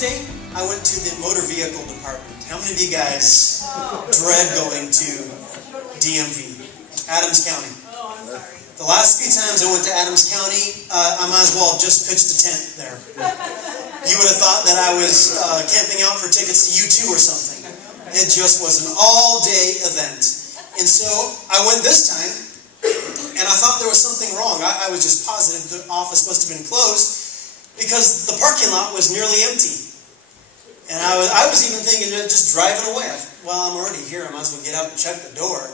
Tuesday, I went to the motor vehicle department. How many of you guys dread going to DMV? Adams County. The last few times I went to Adams County, I might as well have just pitched a tent there. You would have thought that I was camping out for tickets to U2 or something. It just was an all-day event. And so I went this time, and I thought there was something wrong. I was just positive the office must have been closed because the parking lot was nearly empty. And I was even thinking of just driving away. Well, I'm already here. I might as well get out and check the door.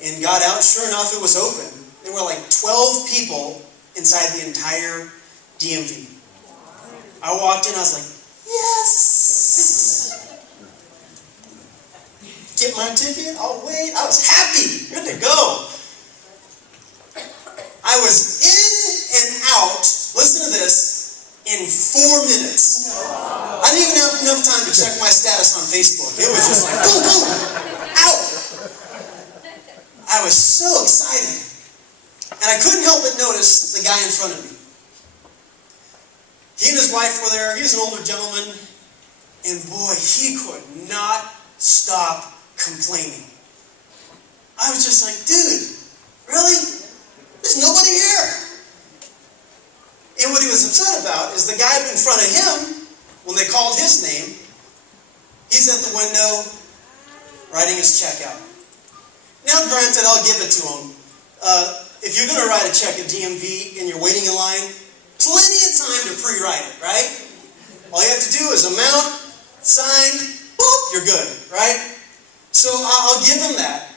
And got out. Sure enough, it was open. There were like 12 people inside the entire DMV. I walked in, I was like, yes! Get my ticket, I'll wait. I was happy, good to go. I was in and out, listen to this, in 4 minutes. I didn't even have enough time to check my status on Facebook. It was just like, boom, boom, out. I was so excited. And I couldn't help but notice the guy in front of me. He and his wife were there. He was an older gentleman. And boy, he could not stop complaining. I was just like, dude, really? There's nobody here. And what he was upset about is the guy in front of him, when they called his name, he's at the window writing his check out. Now, granted, I'll give it to him. If you're going to write a check at DMV and you're waiting in line, plenty of time to pre-write it, right? All you have to do is amount, signed, boop, you're good, right? So I'll give him that.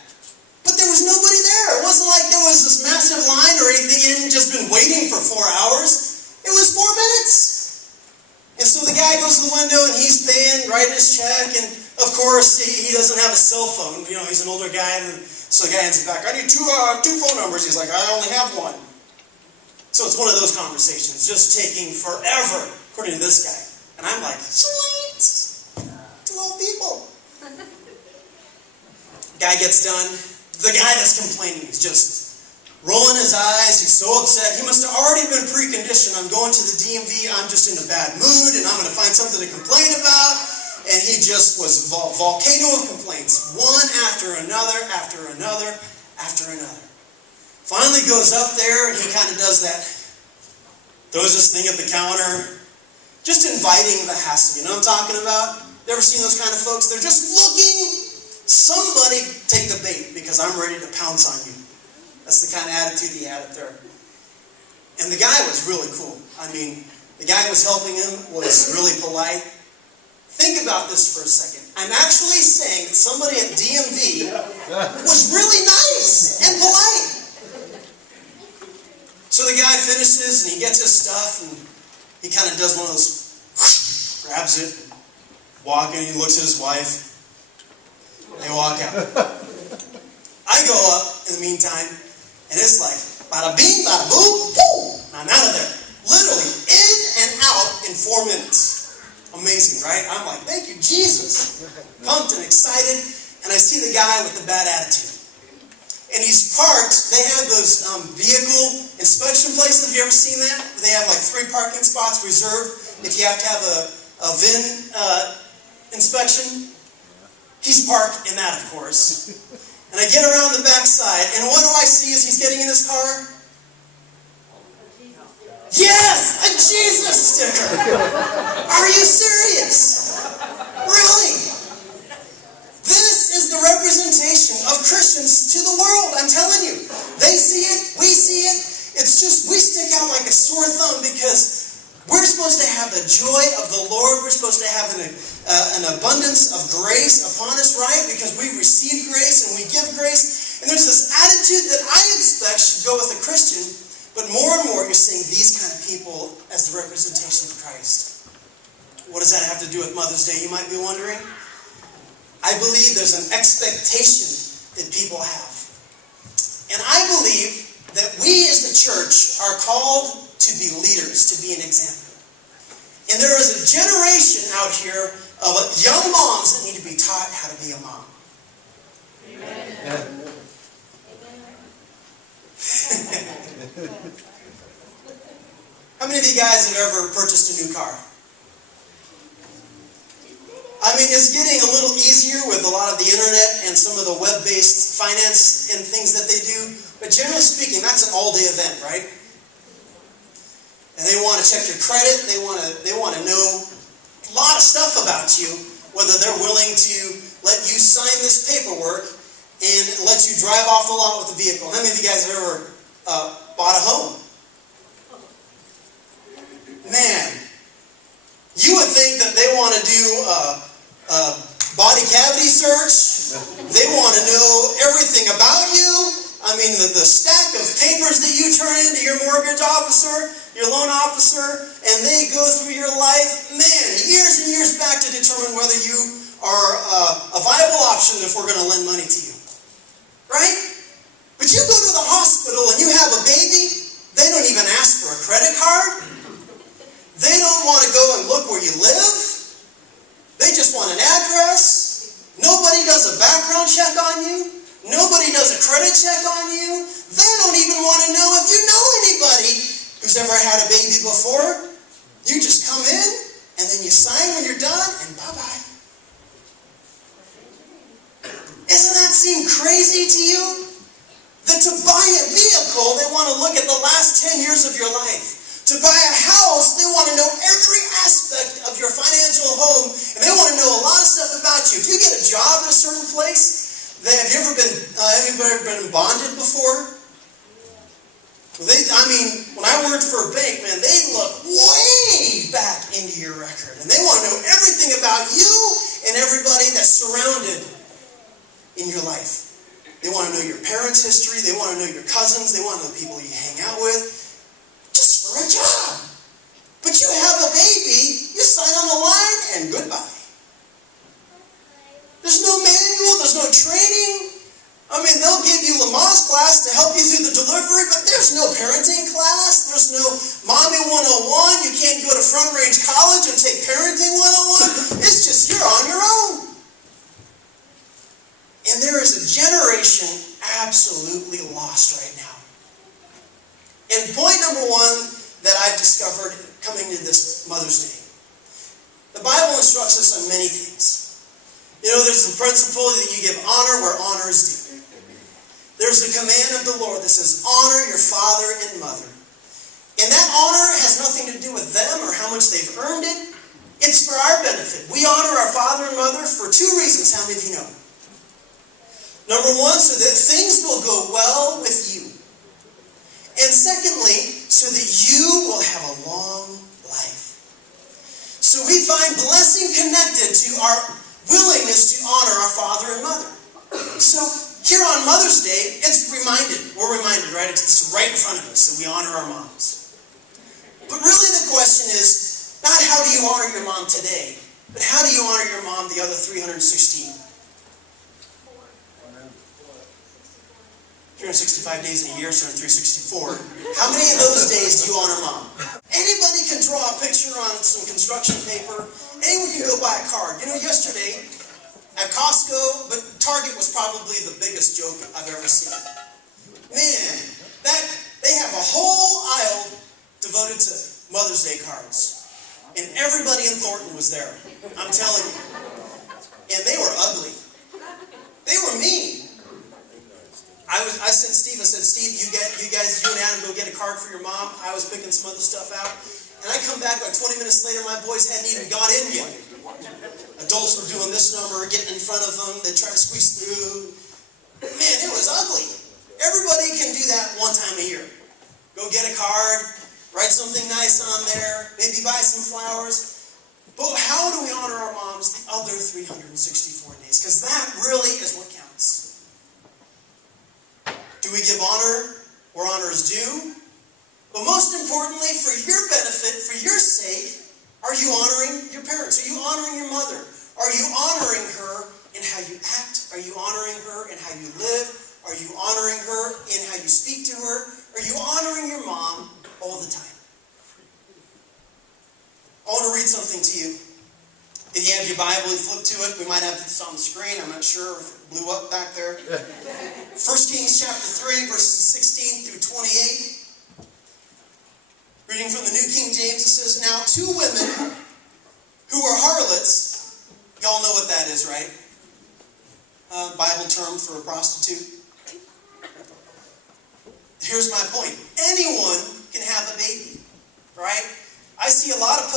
But there was nobody there. It wasn't like there was this massive line or anything. He hadn't just been waiting for 4 hours. It was 4 minutes. And so the guy goes to the window and he's paying, writing his check, and of course he doesn't have a cell phone. You know, he's an older guy, and so the guy hands it back. I need two phone numbers. He's like, I only have one. So it's one of those conversations, just taking forever, according to this guy. And I'm like, sweet, 12 people. Guy gets done. The guy that's complaining is just rolling his eyes. He's so upset. He must have already been preconditioned. I'm going to the DMV. I'm just in a bad mood, and I'm going to find something to complain about. And he just was a volcano of complaints. One after another, after another, after another. Finally goes up there, and he kind of does that. Throws this thing at the counter. Just inviting the hassle. You know what I'm talking about? You ever seen those kind of folks? They're just looking. Somebody take the bait because I'm ready to pounce on you. That's the kind of attitude he had up there. And the guy was really cool. I mean, the guy who was helping him was really polite. Think about this for a second. I'm actually saying that somebody at DMV was really nice and polite. So the guy finishes and he gets his stuff and he kind of does one of those, grabs it, walking, he looks at his wife. They walk out. I go up in the meantime, and it's like, bada bing, bada boom, whoo, and I'm out of there. Literally, in and out in 4 minutes. Amazing, right? I'm like, thank you, Jesus. Pumped and excited, and I see the guy with the bad attitude. And he's parked, they have those vehicle inspection places. Have you ever seen that? They have like 3 parking spots reserved if you have to have a VIN inspection. He's parked in that, of course. And I get around the back side, and what do I see as he's getting in his car? Yes! A Jesus sticker! Are you serious? Really? This is the representation of Christians to the world, I'm telling you. They see it, we see it. It's just, we stick out like a sore thumb because we're supposed to have the joy of the Lord. We're supposed to have an abundance of grace upon us, right? Because we've received grace and we give grace. And there's this attitude that I expect should go with a Christian. But more and more you're seeing these kind of people as the representation of Christ. What does that have to do with Mother's Day, you might be wondering? I believe there's an expectation that people have. And I believe that we as the church are called to be leaders, to be an example. And there is a generation out here of young moms that need to be taught how to be a mom. Amen. How many of you guys have ever purchased a new car? I mean, it's getting a little easier with a lot of the internet and some of the web-based finance and things that they do. But generally speaking, that's an all-day event, right? And they want to check your credit. They want to know a lot of stuff about you, whether they're willing to let you sign this paperwork and let you drive off the lot with the vehicle. How many of you guys have ever bought a home? Man, you would think that they want to do body cavity search. They want to know everything about you. I mean, the stack of papers that you turn into your mortgage officer, your loan officer, and they go through your life, man, years and years back to determine whether you are a viable option if we're going to lend money to you. Right? But you go to the hospital and you have a baby, they don't even ask for a credit card. They don't want to go and look where you live. They just want an address. Nobody does a background check on you. Nobody does a credit check on you. They don't even want to know if you know anybody who's ever had a baby before. You just come in, and then you sign when you're done, and bye-bye. Doesn't that seem crazy to you? That to buy a vehicle, they want to look at the last 10 years of your life. To buy a house, they want to know every aspect of your financial home, and they want to know a lot of stuff about you. If you get a job at a certain place, have you ever been bonded before? When I worked for a bank, man, they look way back into your record, and they want to know everything about you and everybody that's surrounded in your life. They want to know your parents' history. They want to know your cousins. They want to know the people you hang out with. Just for a job. But you have a baby, you sign on the line, and goodbye. There's no manual, there's no training. I mean, they'll give you Lamaze class to help you through the delivery, but there's no parenting class, there's no Mommy 101, you can't go to Front Range College and take Parenting 101. It's just, you're on your own. And there is a generation absolutely lost right now. And point number one that I've discovered coming to this Mother's Day. The Bible instructs us on many things. You know, there's the principle that you give honor where honor is due. There's the command of the Lord that says, honor your father and mother. And that honor has nothing to do with them or how much they've earned it. It's for our benefit. We honor our father and mother for two reasons. How many of you know? Number one, so that things will go well with you. And secondly, so that you will have a long life. So we find blessing connected to our willingness to honor our father and mother. So here on Mother's Day, we're reminded, right? It's right in front of us that we honor our moms. But really the question is, not how do you honor your mom today, but how do you honor your mom the other 316? 365 days in a year, so in 364. How many of those days do you honor mom? Anybody can draw a picture on some construction paper. Anyone can go buy a card. You know, yesterday at Costco, but Target was probably the biggest joke I've ever seen. Man, they have a whole aisle devoted to Mother's Day cards. And everybody in Thornton was there. I'm telling you. And they were ugly. They were mean. I sent Steve, I said, Steve, you and Adam go get a card for your mom. I was picking some other stuff out. And I come back like 20 minutes later, my boys hadn't even got in yet. Adults were doing this number, getting in front of them, they try to squeeze through. Man, it was ugly. Everybody can do that one time a year. Go get a card, write something nice on there, maybe buy some flowers. But how do we honor our moms the other 364 days? Because that really is what counts. Do we give honor where honor is due? But most importantly, for your benefit, for your sake, are you honoring your parents? Are you honoring your mother? Are you honoring her in how you act? Are you honoring her in how you live? Are you honoring her in how you speak to her? Are you honoring your mom all the time? I want to read something to you. If you have your Bible, you flip to it. We might have this on the screen. I'm not sure if it blew up back there. 1 Kings chapter 3, verses 16 through 28. Reading from the New King James, it says, now 2 women who were harlots, y'all is, right? Bible term for a prostitute. Here's my point. Anyone can have a baby, right? I see a lot of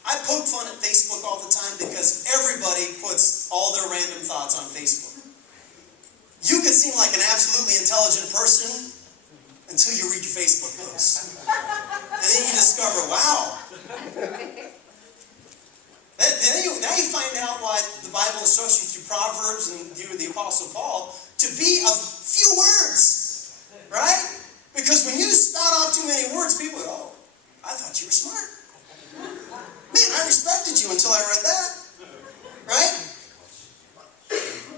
I poke fun at Facebook all the time because everybody puts all their random thoughts on Facebook. You could seem like an absolutely intelligent person until you read your Facebook posts. And then you discover, wow. Now you find out why the Bible instructs you through Proverbs and through the Apostle Paul to be a few words. Right? Because when you spout off too many words, people go, oh, I thought you were smart. Man, I respected you until I read that. Right?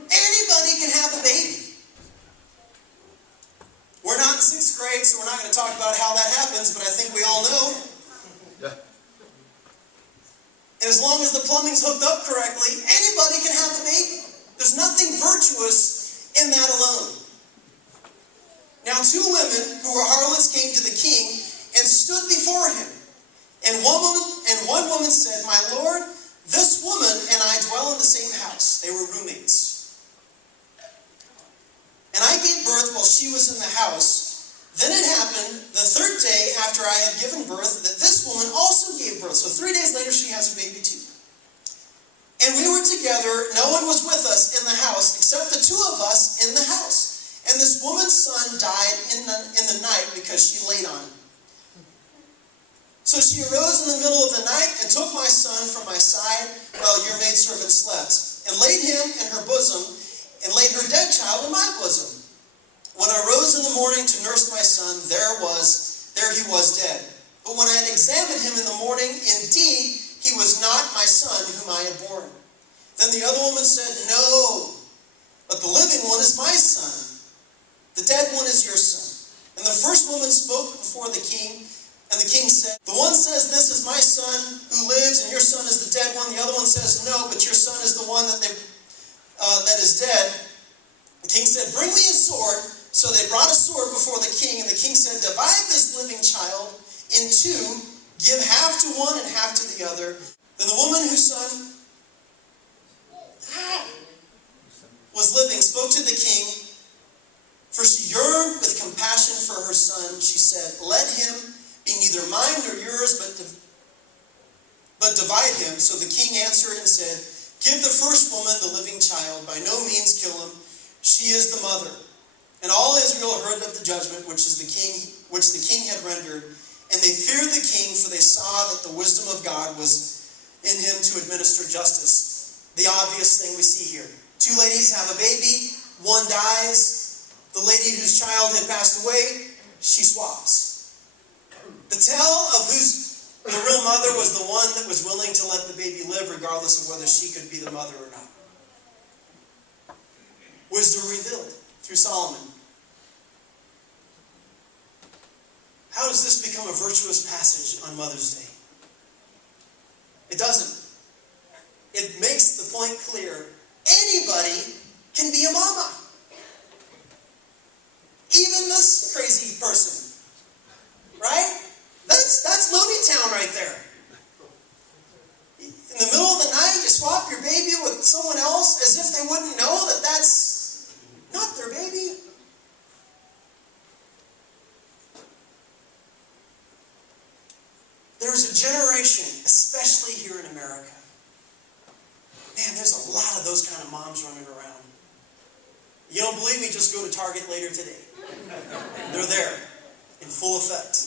Anybody can have a baby. We're not in 6th grade, so we're not going to talk about how that happens, but I think we all know. And as long as the plumbing's hooked up correctly, anybody can have a baby. There's nothing virtuous in that alone. Now 2 women who were harlots came to the king and stood before him. And one woman said, "My lord, this woman and I dwell in the same house." They were roommates. "And I gave birth while she was in the house. Then it happened the 3rd day after I had given birth that this woman also gave birth." So 3 days later she has a baby too. "And we were together. No one was with us in the house except the 2 of us in the house. And this woman's son died in the night because she laid on him. So she arose in the middle of the night and took my son from my side while your maidservant slept, and laid him in her bosom, and laid her dead child in my bosom. When I rose in the morning to nurse my son, there he was dead. But when I had examined him in the morning, indeed, he was not my son whom I had born. Then the other woman said, 'No, but the living one is my son. The dead one is your son.' And the first woman spoke before the king, and the king said, 'The one says, this is my son who lives, and your son is the dead one. The other one says, no, but your son is the one that is dead.' The king said, 'Bring me a sword.' So they brought a sword before the king, and the king said, 'Divide this living child in 2, give half to one and half to the other.' Then the woman whose son was living spoke to the king, for she yearned with compassion for her son. She said, 'Let him be neither mine nor yours, but divide him.' So the king answered and said, 'Give the first woman the living child. By no means kill him. She is the mother.' And all Israel heard of the judgment which the king had rendered, and they feared the king, for they saw that the wisdom of God was in him to administer justice." The obvious thing we see here. 2 ladies have a baby, one dies. The lady whose child had passed away, she swaps. The tell of the real mother was the one that was willing to let the baby live, regardless of whether she could be the mother or not. Wisdom revealed through Solomon. How does this become a virtuous passage on Mother's Day? It doesn't. It makes the point clear. Anybody can be a mama. Even this crazy person. Right? That's Looney Town right there. In the middle of the night, you swap your baby with someone else as if they wouldn't know that that's not their baby. There's a generation, especially here in America. Man, there's a lot of those kind of moms running around. You don't believe me? Just go to Target later today. They're there in full effect.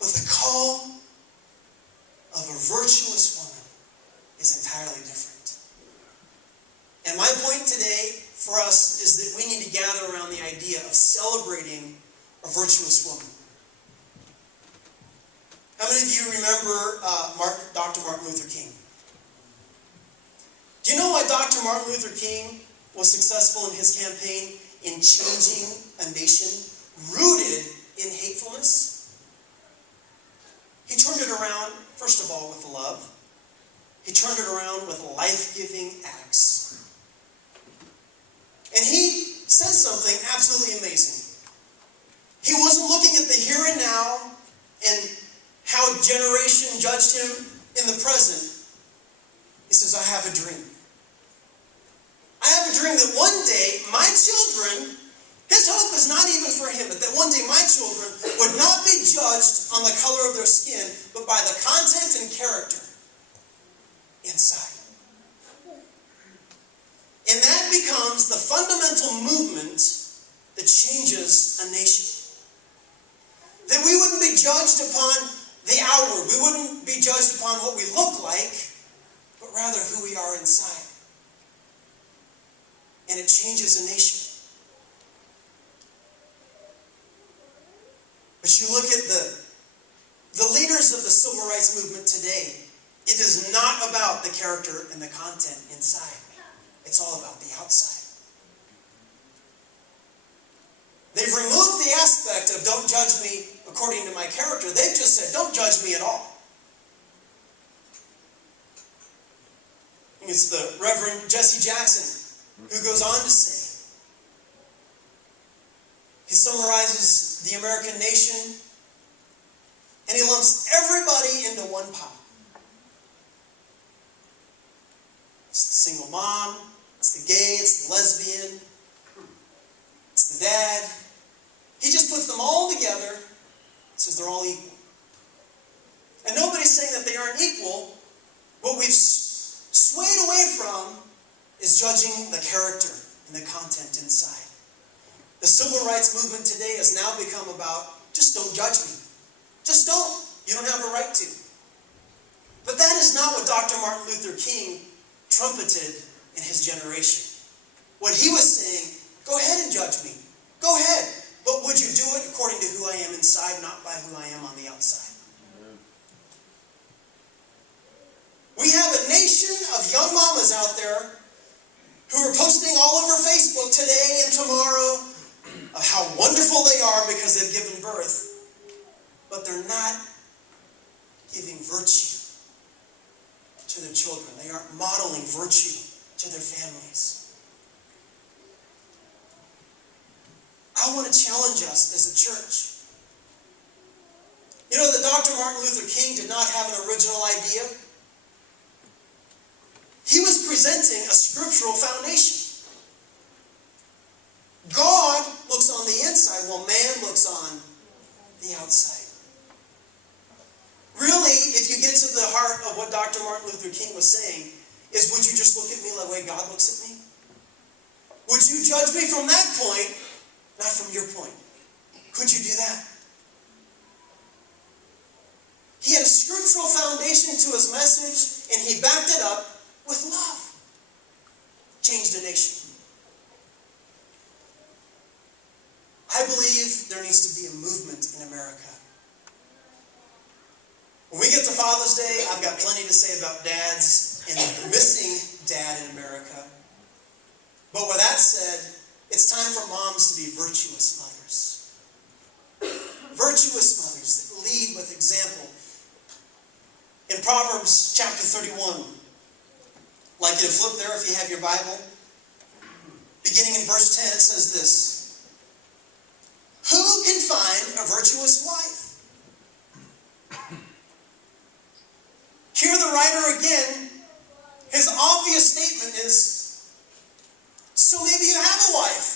But the call of a virtuous woman is entirely different. And my point today for us is that we need to gather around the idea of celebrating a virtuous woman. How many of you remember Dr. Martin Luther King? Do you know why Dr. Martin Luther King was successful in his campaign in changing a nation rooted in hatefulness? He turned it around, first of all, with love. He turned it around with life-giving acts. And he said something absolutely amazing. He wasn't looking at the here and now and how generation judged him. in the present, he says, I have a dream. I have a dream that one day my children, his hope is not even for him, but that one day my children would not be judged on the color of their skin, but by the content and character inside. And that becomes the fundamental movement that changes a nation. That we wouldn't be judged upon the outward. We wouldn't be judged upon what we look like, but rather who we are inside. And it changes a nation. But you look at the leaders of the civil rights movement today, it is not about the character and the content inside. It's all about the outside. They've removed the aspect of don't judge me according to my character. They've just said don't judge me at all. And it's the Reverend Jesse Jackson who goes on to say, he summarizes the American nation and he lumps everybody into one pot. It's the single mom, it's the gay, it's the lesbian, it's the dad. He just puts them all together and says they're all equal. And nobody's saying that they aren't equal. What we've swayed away from is judging the character and the content inside. The civil rights movement today has now become about, just don't judge me. Just don't. You don't have a right to. But that is not what Dr. Martin Luther King trumpeted in his generation. What he was saying, go ahead and judge me. Go ahead. But would you do it according to who I am inside, not by who I am on the outside? We have a nation of young mamas out there who are posting all over Facebook today and tomorrow of how wonderful they are because they've given birth. But they're not giving virtue to their children. They aren't modeling virtue to their families. I want to challenge us as a church. You know that Dr. Martin Luther King did not have an original idea. He was presenting a scriptural foundation. God looks on the inside while man looks on the outside. Really, if you get to the heart of what Dr. Martin Luther King was saying, is would you just look at me the way God looks at me? Would you judge me from that point, not from your point? Could you do that? He had a scriptural foundation to his message, and he backed it up with love. Changed a nation. I believe there needs to be a movement in America. When we get to Father's Day, I've got plenty to say about dads and the missing dad in America. But with that said, it's time for moms to be virtuous mothers. Virtuous mothers that lead with example. In Proverbs chapter 31, I'd like you to flip there if you have your Bible. Beginning in verse 10, it says this. Who can find a virtuous wife? Here the writer again, his obvious statement is, so maybe you have a wife.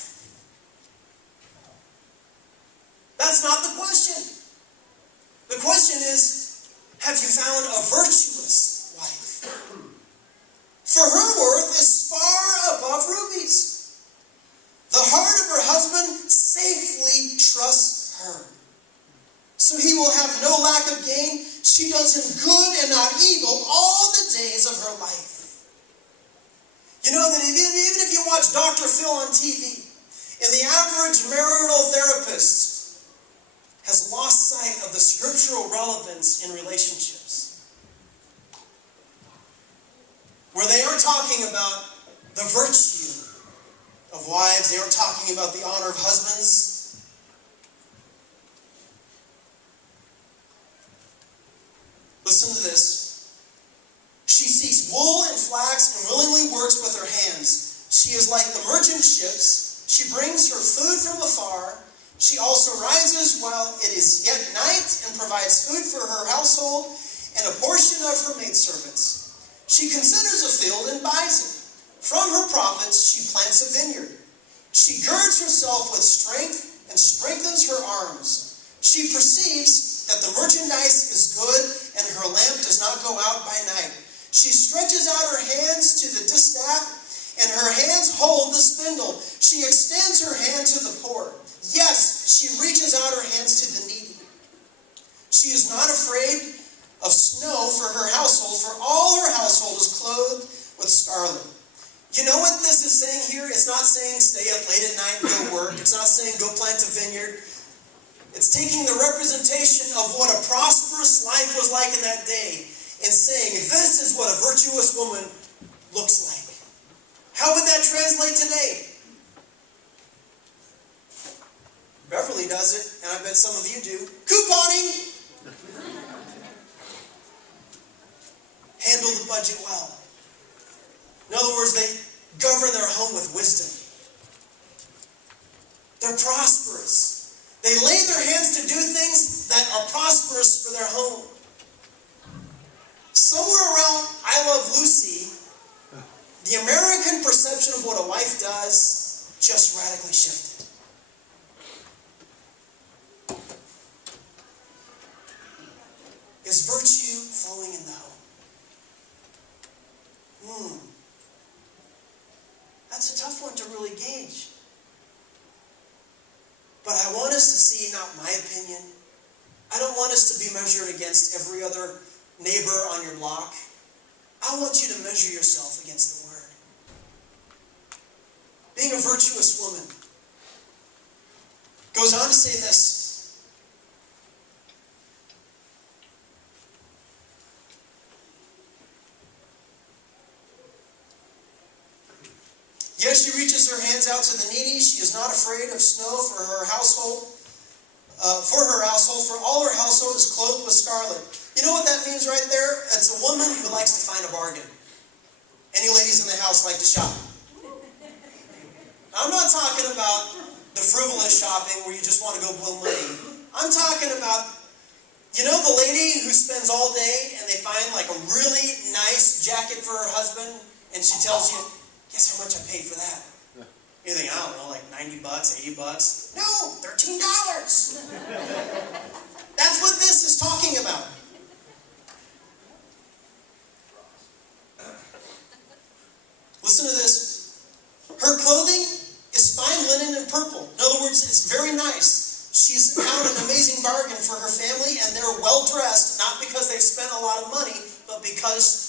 That's not the question. The question is, have you found a virtuous wife? For her worth is far above rubies. The heart of her husband safely trusts her. So he will have no lack of gain. She does him good and not evil all the days of her life. You know that even if you watch Dr. Phil on TV, and the average marital therapist has lost sight of the scriptural relevance in relationships. Where they aren't talking about the virtue of wives, they aren't talking about the honor of husbands. Listen to this. She seeks wool and flax and willingly works with her hands. She is like the merchant ships. She brings her food from afar. She also rises while it is yet night and provides food for her household. and a portion of her maidservants. She considers a field and buys it. From her profits she plants a vineyard. She girds herself with strength and strengthens her arms. She perceives that the merchandise is good, and her lamp does not go out by night. She stretches out her hands to the distaff, and her hands hold the spindle. She extends her hand to the poor. Yes, she reaches out her hands to the needy. She is not afraid of snow for her household, for all her household is clothed with scarlet. You know what this is saying here? It's not saying stay up late at night and go work. It's not saying go plant a vineyard. It's taking the representation of what a prosperous life was like in that day and saying this is what a virtuous woman looks like. How would that translate today? Beverly does it, and I bet some of you do. Couponing! Handle the budget well. In other words, they govern their home with wisdom. They're prosperous. They lay their hands to do things that are prosperous for their home. Somewhere around I Love Lucy, the American perception of what a wife does just radically shifted. Is virtue flowing in the home? That's a tough one to really gauge. But I want us to see, not my opinion. I don't want us to be measured against every other neighbor on your block. I want you to measure yourself against the Word. Being a virtuous woman goes on to say this. Yes, she reaches her hands out to the needy. She is not afraid of snow for her household. For all her household is clothed with scarlet. You know what that means right there? It's a woman who likes to find a bargain. Any ladies in the house like to shop? I'm not talking about the frivolous shopping where you just want to go blow money. I'm talking about, you know, the lady who spends all day and they find like a really nice jacket for her husband and she tells you, guess how much I paid for that? You think, I don't know, like $90, $80? No, $13. That's what this is talking about. Listen to this. Her clothing is fine linen and purple. In other words, it's very nice. She's found an amazing bargain for her family, and they're well dressed, not because they've spent a lot of money, but because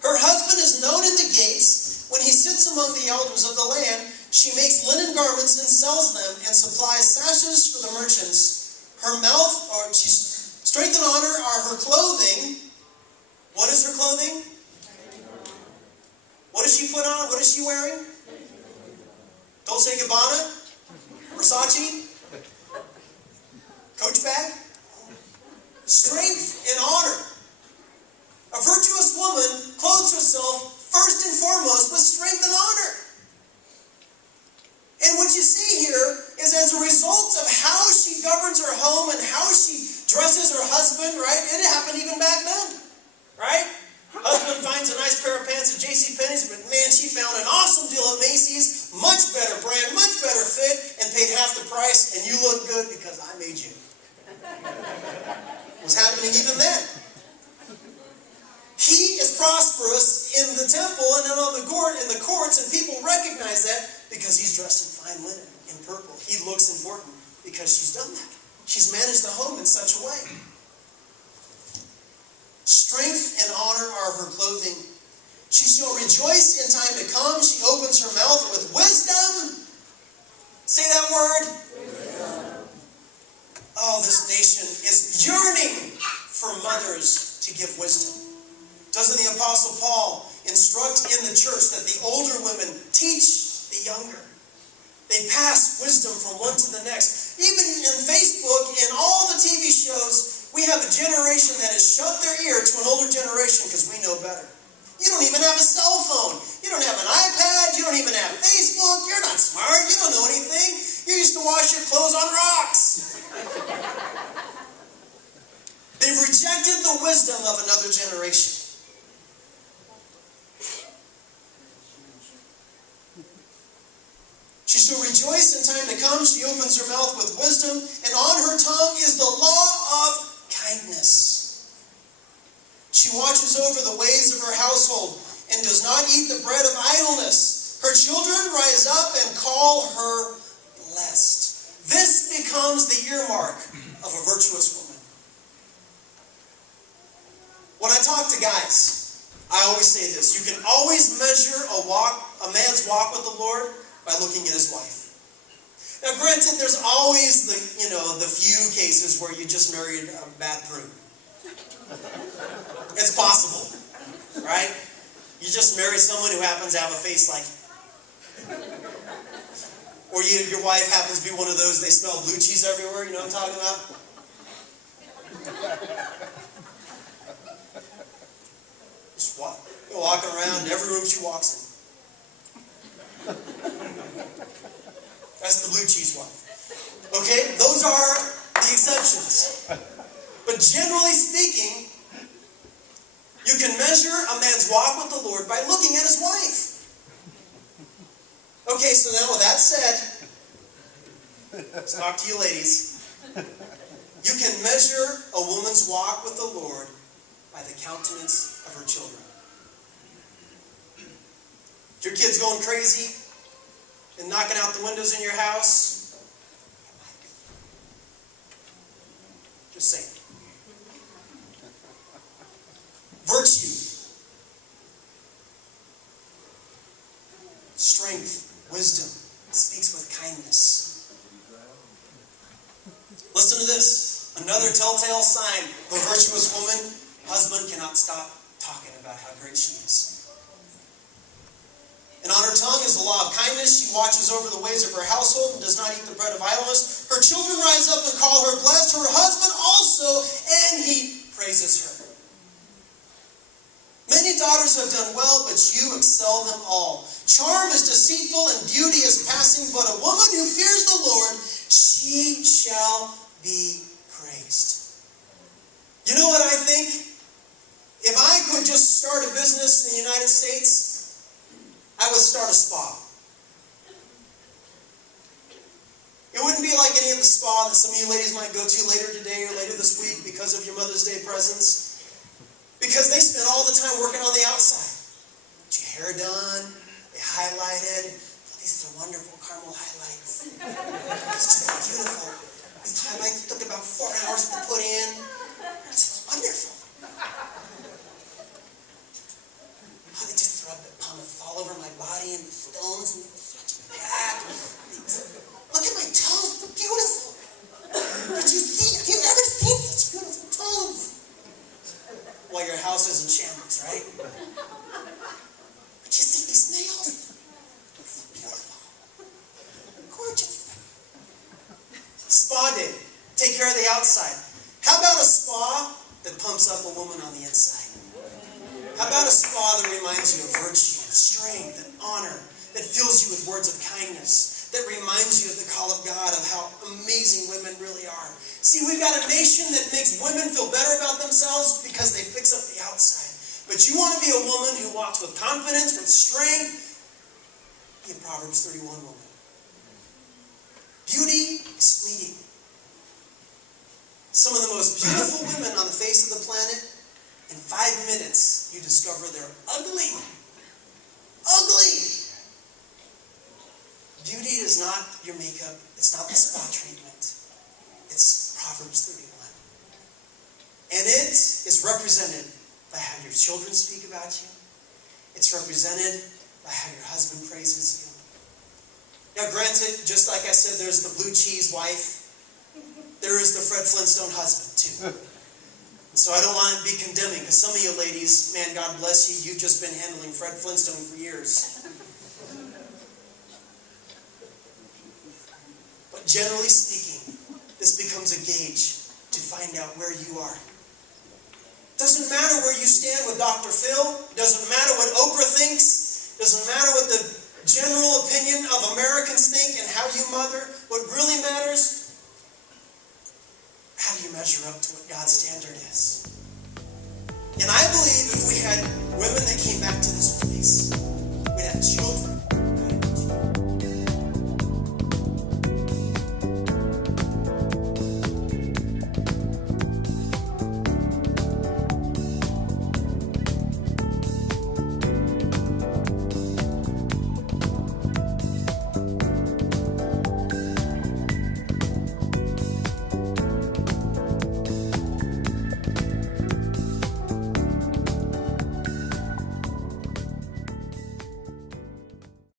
her husband is known in the gates. When he sits among the elders of the land, she makes linen garments and sells them and supplies sashes for the merchants. Her strength and honor are her clothing. What is her clothing? What does she put on? What is she wearing? Dolce & Gabbana? Versace? Coach bag? Strength and honor. A virtuous woman clothes herself first and foremost with strength and honor. And what you see here is as a result of how she governs her home and how she dresses her husband, right? It happened even back then, right? Husband finds a nice pair of pants at JCPenney's, but man, she found an awesome deal at Macy's, much better brand, much better fit, and paid half the price, and you look good because I made you. It was happening even then. He is prosperous in the temple and then in the courts, and people recognize that because he's dressed in fine linen, in purple. He looks important because she's done that. She's managed the home in such a way. Strength and honor are her clothing. She shall rejoice in time to come. She opens her mouth with wisdom. Say that word. Wisdom. Oh, this nation is yearning for mothers to give wisdom. Doesn't the Apostle Paul instruct in the church that the older women teach the younger? They pass wisdom from one to the next. Even in Facebook, in all the TV shows, we have a generation that has shut their ear to an older generation because we know better. You don't even have a cell phone. You don't have an iPad. You don't even have Facebook. You're not smart. You don't know anything. You used to wash your clothes on rocks. wisdom of another generation. She shall rejoice in time to come. She opens her mouth with wisdom, and on her tongue is the law of kindness. She watches over the ways of her household and does not eat the bread of idleness. Her children rise up and call her blessed. This becomes the earmark of a virtuous woman. When I talk to guys, I always say this: you can always measure a man's walk with the Lord by looking at his wife. Now, granted, there's always the few cases where you just married a bad prude. It's possible, right? You just marry someone who happens to have a face like, or your wife happens to be one of those, they smell blue cheese everywhere. You know what I'm talking about? Just walking around in every room she walks in. That's the blue cheese one. Okay? Those are the exceptions. But generally speaking, you can measure a man's walk with the Lord by looking at his wife. Okay, so now with that said, let's talk to you ladies. You can measure a woman's walk with the Lord by the countenance of her children. Your kid's going crazy and knocking out the windows in your house. Just saying. Virtue. Strength. Wisdom. Speaks with kindness. Listen to this. Another telltale sign of a virtuous woman. Husband cannot stop talking about how great she is. And on her tongue is the law of kindness. She watches over the ways of her household and does not eat the bread of idleness. Her children rise up and call her blessed. Her husband also, and he praises her. Many daughters have done well, but you excel them all. Charm is deceitful and beauty is passing, but a woman who fears the Lord, she shall be praised. You know what I think? If I could just start a business in the United States, I would start a spa. It wouldn't be like any of the spa that some of you ladies might go to later today or later this week because of your Mother's Day presents. Because they spend all the time working on the outside. Get your hair done, they highlighted. These are wonderful caramel highlights. It's just beautiful. These highlights took about 4 hours to put in. It's just wonderful. Oh, they just rub the pumice all over my body and the stones and the stretch back. Look at my toes, they're beautiful. Have you ever seen such beautiful toes? Well, your house is in shambles, right? But you see these nails? They're so beautiful. Gorgeous. Spa day. Take care of the outside. How about a spa that pumps up a woman on the inside? How about a spa that reminds you of virtue, strength, and honor, that fills you with words of kindness, that reminds you of the call of God, of how amazing women really are? See, we've got a nation that makes women feel better about themselves because they fix up the outside. But you want to be a woman who walks with confidence, with strength, be a Proverbs 31 woman. Beauty is fleeting. Some of the most beautiful women on the face of the planet, in 5 minutes, you discover they're ugly. Ugly! Beauty is not your makeup. It's not the spa treatment. It's Proverbs 31. And it is represented by how your children speak about you. It's represented by how your husband praises you. Now, granted, just like I said, there's the blue cheese wife. There is the Fred Flintstone husband, too. So I don't want to be condemning, because some of you ladies, man, God bless you, you've just been handling Fred Flintstone for years. But generally speaking, this becomes a gauge to find out where you are. Doesn't matter where you stand with Dr. Phil. Doesn't matter what Oprah thinks. Doesn't matter what the general opinion of Americans think and how you mother. What really matters, how do you measure up to what God's standard is? And I believe if we had women that came back to this place, we'd have children.